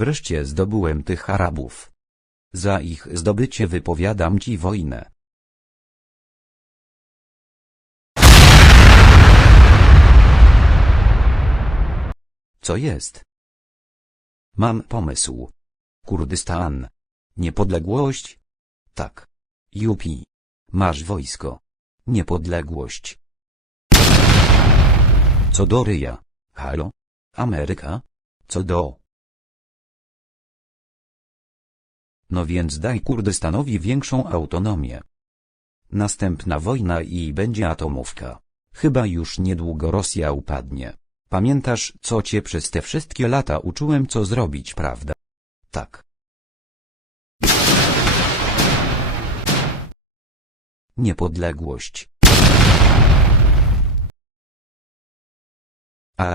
Wreszcie zdobyłem tych Arabów. Za ich zdobycie wypowiadam ci wojnę. Co jest? Mam pomysł. Kurdystan. Niepodległość? Tak. Jupi. Masz wojsko. Niepodległość. Co do ryja. Halo? Ameryka? Co do? No więc daj Kurdystanowi większą autonomię. Następna wojna i będzie atomówka. Chyba już niedługo Rosja upadnie. Pamiętasz, co cię przez te wszystkie lata uczyłem co zrobić, prawda? Tak. Niepodległość. A,